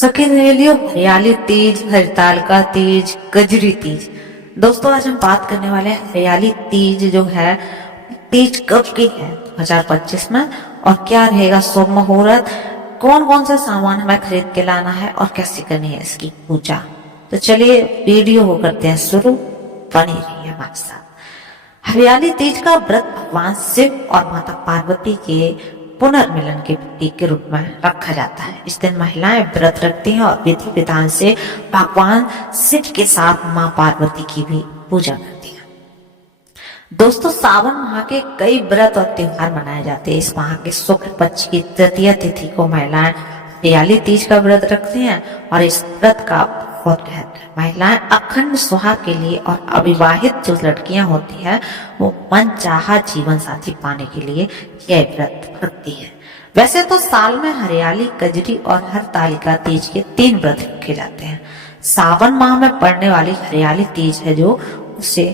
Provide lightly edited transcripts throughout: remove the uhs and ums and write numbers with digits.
सखी सहेलियों, हरियाली तीज, हरितालिका तीज, कजरी तीज। दोस्तों, आज हम बात करने वाले हैं हरियाली तीज जो है, तीज कब की है 2025 में, और क्या रहेगा शुभ मुहूर्त, कौन कौन सा सामान हमें खरीद के लाना है और कैसे करनी है इसकी पूजा। तो चलिए वीडियो को करते हैं शुरू, बनी रहिए हमारे साथ। हरियाली तीज का व्रत भगवान शिव और माता पार्वती के पुनर्मिलन के प्रतीक के रूप में रखा जाता है। इस दिन महिलाएं व्रत रखती हैं और विधि विधान से भगवान शिव के साथ मां पार्वती की भी पूजा करती हैं। दोस्तों, सावन माह के कई व्रत और त्योहार मनाए जाते हैं। इस माह के शुक्ल पक्ष की तृतीय तिथि को महिलाएं हरियाली तीज का व्रत रखती हैं और इस व्रत का बहुत महत्व है। महिलाएं अखंड सुहाग के लिए और अविवाहित जो लड़कियां होती हैं वो मनचाहा जीवन साथी पाने के लिए यह व्रत रखती है। वैसे तो साल में हरियाली, कजरी और हरतालिका तीज के 3 व्रत रखे जाते हैं। सावन माह में पड़ने वाली हरियाली तीज है जो उसे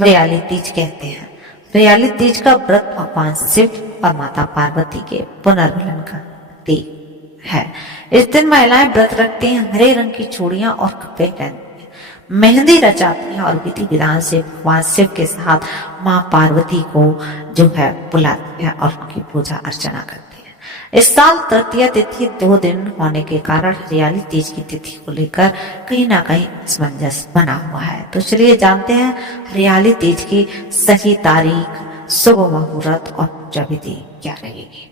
हरियाली तीज कहते हैं। हरियाली तीज का व्रत भगवान शिव और माता पार्वती के पुनर्मिलन का प्रतीक है। इस दिन महिलाएं व्रत रखती हैं, हरे रंग की चूड़ियां और कपड़े पहनती हैं, मेहंदी रचाती हैं और विधि विधान से भगवान शिव के साथ मां पार्वती को जो है बुलाती हैं और उनकी पूजा अर्चना करती हैं। इस साल तृतीय तिथि 2 दिन होने के कारण हरियाली तीज की तिथि को लेकर कहीं ना कहीं असमंजस बना हुआ है। तो चलिए जानते हैं हरियाली तीज की सही तारीख, शुभ मुहूर्त और पूजा विधि क्या रहेगी।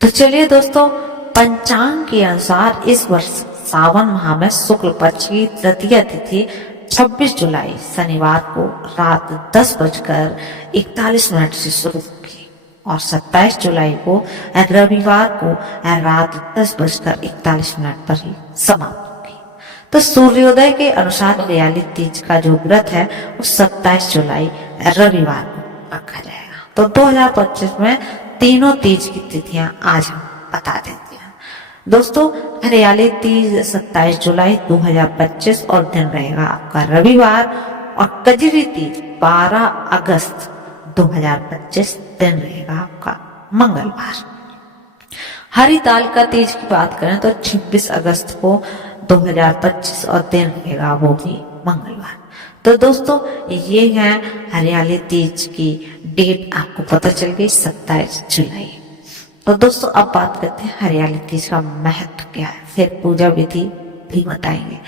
तो चलिए दोस्तों, पंचांग के अनुसार इस वर्ष सावन माह में शुक्ल पक्ष की तृतीय तिथि 26 जुलाई शनिवार को रात 10:41 से शुरू होगी और 27 जुलाई को रविवार को रात 10:41 पर ही समाप्त होगी। तो सूर्योदय के अनुसार हरियाली तीज का जो व्रत है वो 27 जुलाई रविवार को रखा जाएगा। तो 2025 में तीनों तीज की तिथियां आज हम बता देते हैं। दोस्तों, हरियाली तीज 27 जुलाई 2025 और दिन रहेगा आपका रविवार, और कजरी तीज 12 अगस्त 2025 दिन रहेगा आपका मंगलवार। हरितालिका तीज की बात करें तो 26 अगस्त को 2025 और दिन रहेगा वो भी मंगलवार। तो दोस्तों, ये है हरियाली तीज की डेट, आपको पता चल गई 27 जुलाई। तो दोस्तों, अब बात करते हैं हरियाली तीज का महत्व क्या है, फिर पूजा विधि भी बताएंगे।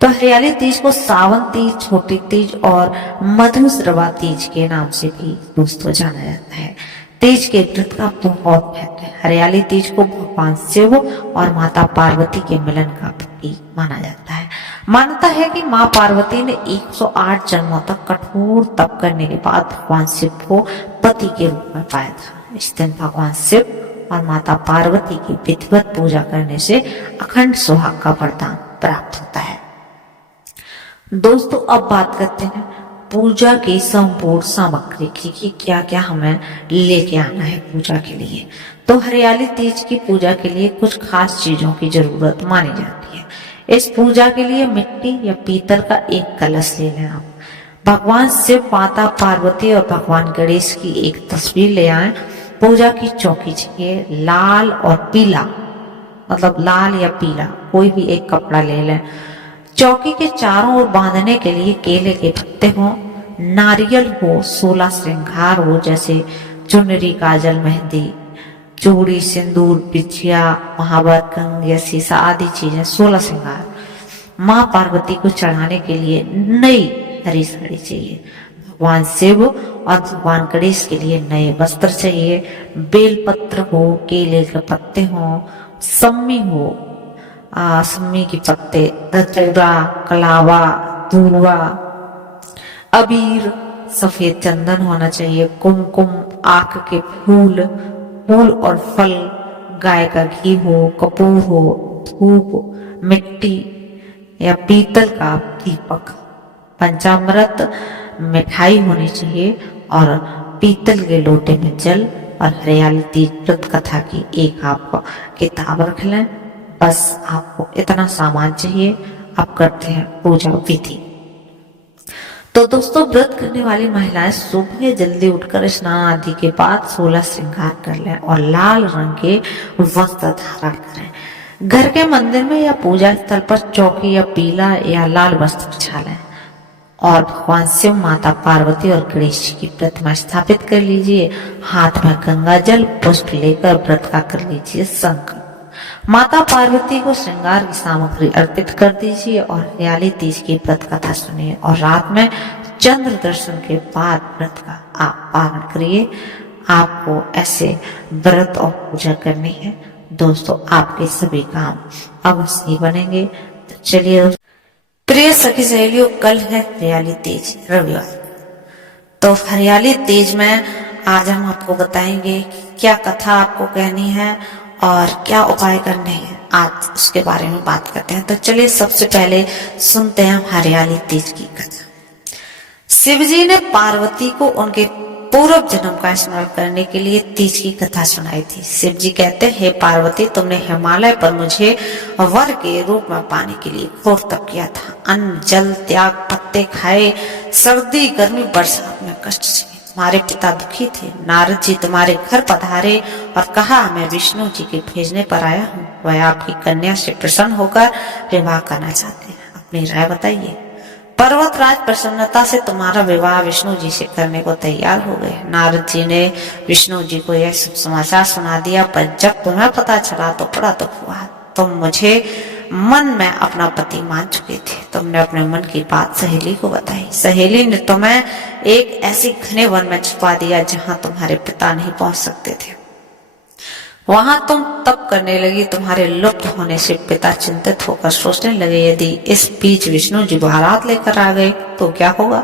तो हरियाली तीज को सावन तीज, छोटी तीज और मधुश्रवा तीज के नाम से भी दोस्तों जाना जाता है। तीज के व्रत का बहुत महत्व है। हरियाली तीज को भगवान शिव और माता पार्वती के मिलन का प्रतीक माना जाता है। मान्यता है कि मां पार्वती ने 108 जन्मों तक कठोर तप करने के बाद भगवान शिव को पति के रूप में पाया था। इस दिन भगवान शिव और माता पार्वती की विधिवत पूजा करने से अखंड सुहाग का वरदान प्राप्त होता है। दोस्तों, अब बात करते हैं पूजा की संपूर्ण सामग्री की कि क्या क्या हमें लेके आना है पूजा के लिए। तो हरियाली तीज की पूजा के लिए कुछ खास चीजों की जरूरत मानी जाती है। इस पूजा के लिए मिट्टी या पीतल का एक कलश ले लें आप। भगवान शिव, माता पार्वती और भगवान गणेश की एक तस्वीर ले आए। पूजा की चौकी चाहिए लाल और पीला, मतलब लाल या पीला कोई भी एक कपड़ा ले लें। चौकी के चारों ओर बांधने के लिए केले के पत्ते हों, नारियल हो, 16 श्रृंगार हो जैसे चुनरी, काजल, मेहंदी, चूड़ी, सिंदूर, बिछिया, महावर, कंग या शीशा आदि चीजें 16 श्रृंगार। मां पार्वती को चढ़ाने के लिए नई हरी साड़ी चाहिए। भगवान शिव और भगवान गणेश के लिए नए वस्त्र चाहिए। बेलपत्र हो, केले के पत्ते हो, सम्मी हो, सम्मी के पत्ते, धतूरा, कलावा, दूर्वा, अबीर, सफेद चंदन होना चाहिए, कुमकुम, आक के फूल और फल, गाय का घी हो, कपूर हो, धूप, मिट्टी या पीतल का दीपक, पंचामृत, मिठाई होनी चाहिए और पीतल के लोटे में जल और हरियाली तीज व्रत कथा की एक आप किताब रख लें। बस आपको इतना सामान चाहिए। अब करते हैं पूजा विधि। तो दोस्तों, व्रत करने वाली महिलाएं सुबह जल्दी उठकर स्नान आदि के बाद 16 श्रृंगार कर लें और लाल रंग के वस्त्र धारण करें। घर के मंदिर में या पूजा स्थल पर चौकी या पीला या लाल वस्त्र बिछा लें और भगवान शिव, माता पार्वती और गणेश जी की प्रतिमा स्थापित कर लीजिए। हाथ में गंगा जल पुष्प लेकर व्रत का कर लीजिए संकल्प। माता पार्वती को श्रृंगार की सामग्री अर्पित कर दीजिए और हरियाली तीज की व्रत कथा सुनिए और रात में चंद्र दर्शन के बाद व्रत का आप पालन करिए। आपको ऐसे व्रत और पूजा करनी है दोस्तों, आपके सभी काम अवश्य ही बनेंगे। तो चलिए प्रिय सखी सहेलियों, कल है हरियाली तीज, रविवार। तो हरियाली तीज में आज हम आपको बताएंगे क्या कथा आपको कहनी है और क्या उपाय करने हैं, आज उसके बारे में बात करते हैं। तो चलिए सबसे पहले सुनते हैं हरियाली तीज की कथा। शिवजी ने पार्वती को उनके पूर्व जन्म का स्मरण करने के लिए तीज की कथा सुनाई थी। शिवजी कहते, हे पार्वती, तुमने हिमालय पर मुझे वर के रूप में पाने के लिए घोर तप किया था। अन्न, जल त्याग, पत्ते खाए, सर्दी, गर्मी, बरसात में कष्ट से तुम्हारे पिता दुखी थे। नारद जी तुम्हारे घर पधारे और कहा, मैं विष्णु जी के भेजने पर आया हूँ। वह आपकी कन्या से प्रसन्न होकर विवाह करना चाहते हैं, अपनी राय बताइए। पर्वतराज प्रसन्नता से तुम्हारा विवाह विष्णु जी से करने को तैयार हो गए। नारद जी ने विष्णु जी को यह सब समाचार सुना दिया, पर जब तुम्हें पता चला तो बड़ा दुख हुआ। तुम मुझे मन में अपना पति मान चुके थे। तुमने अपने मन की बात सहेली को बताई। सहेली ने तुम्हें एक ऐसी घने वन में छुपा दिया जहां तुम्हारे पिता नहीं पहुंच सकते थे। वहां तुम तप करने लगी। तुम्हारे लुप्त होने से पिता चिंतित होकर सोचने लगे, यदि इस बीच विष्णु जी बारात लेकर आ गए तो क्या होगा।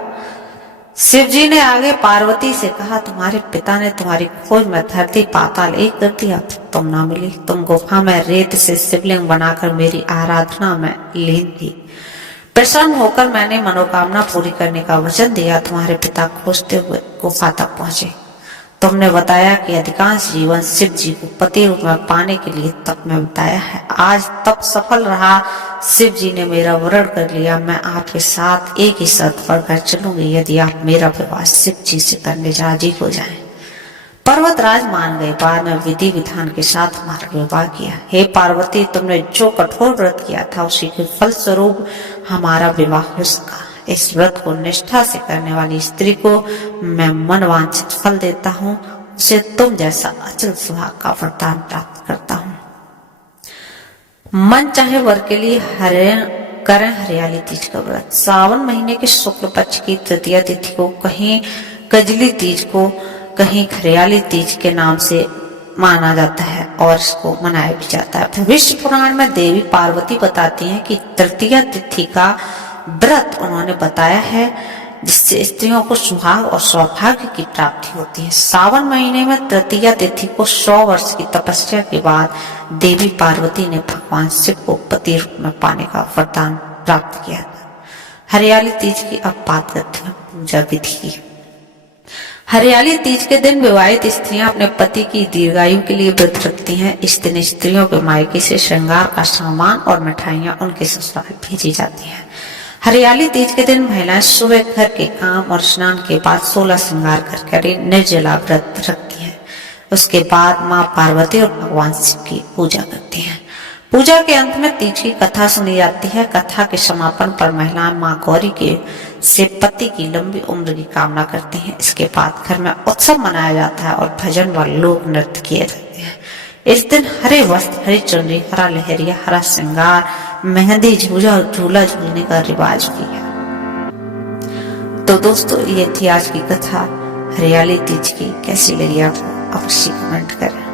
शिव जी ने आगे पार्वती से कहा, तुम्हारे पिता ने तुम्हारी खोज में धरती पाताल एक कर दिया, तुम ना मिली। तुम गुफा में रेत से शिवलिंग बनाकर मेरी आराधना में लीन थी। प्रसन्न होकर मैंने मनोकामना पूरी करने का वचन दिया। तुम्हारे पिता खोजते हुए गुफा तक पहुंचे। तुमने बताया कि अधिकांश जीवन शिव जी को पति रूप में पाने के लिए तप में बिताया है। आज तप सफल रहा। शिव जी ने मेरा वरण कर लिया। मैं आपके साथ एक ही शर्त पर घर चलूंगी, यदि आप मेरा विवाह शिव जी से करने राजी हो जाएं। पर्वतराज मान गए। बाद में विधि विधान के साथ हमारा विवाह किया। हे पार्वती, तुमने जो कठोर व्रत किया था उसी के फल स्वरूप हमारा विवाह हो सका। इस व्रत को निष्ठा से करने वाली स्त्री को मैं मनवांछित फल देता हूँ। उसे तुम जैसा अचल सुहाग का वरदान प्राप्त करता हूँ। मन चाहे वर के लिए करें हरियाली तीज का व्रत। सावन महीने के शुक्ल पक्ष की तृतीया तिथि को कहीं कजली तीज को कहीं हरियाली तीज के नाम से माना जाता है और इसको मनाया भी जाता है। भविष्य पुराण में देवी पार्वती बताती हैं कि तृतीया तिथि का व्रत उन्होंने बताया है जिससे स्त्रियों को सुहाग और सौभाग्य की प्राप्ति होती है। सावन महीने में तृतीया तिथि को 100 वर्ष की तपस्या के बाद देवी पार्वती ने भगवान शिव को पति रूप में पाने का वरदान प्राप्त किया था। हरियाली तीज की अब बात करते हैं पूजा विधि की। हरियाली तीज के दिन विवाहित स्त्रियां अपने पति की दीर्घायु के लिए व्रत रखती हैं। इस दिन स्त्रियों के मायके से श्रृंगार का सामान और मिठाइयां उनके ससुराल भेजी जाती हैं। हरियाली तीज के दिन महिलाएं सुबह घर के काम और स्नान के बाद 16 श्रृंगार कर निर्जला व्रत रखती हैं। उसके बाद माँ पार्वती और भगवान शिव की पूजा करती हैं। पूजा के अंत में तीज की कथा सुनी जाती है। कथा के समापन पर महिलाएं माँ गौरी के से पति की लंबी उम्र की कामना करती हैं। इसके बाद घर में उत्सव मनाया जाता है और भजन व लोक नृत्य किए जाते हैं। इस दिन हरे वस्त्र, हरी चुनरी, हरा लहरिया, हरा श्रृंगार, मेहंदी, झूला झूलने का रिवाज भी है। तो दोस्तों, ये थी आज की कथा हरियाली तीज की। कैसी लगी आपको अवश्य कमेंट करें।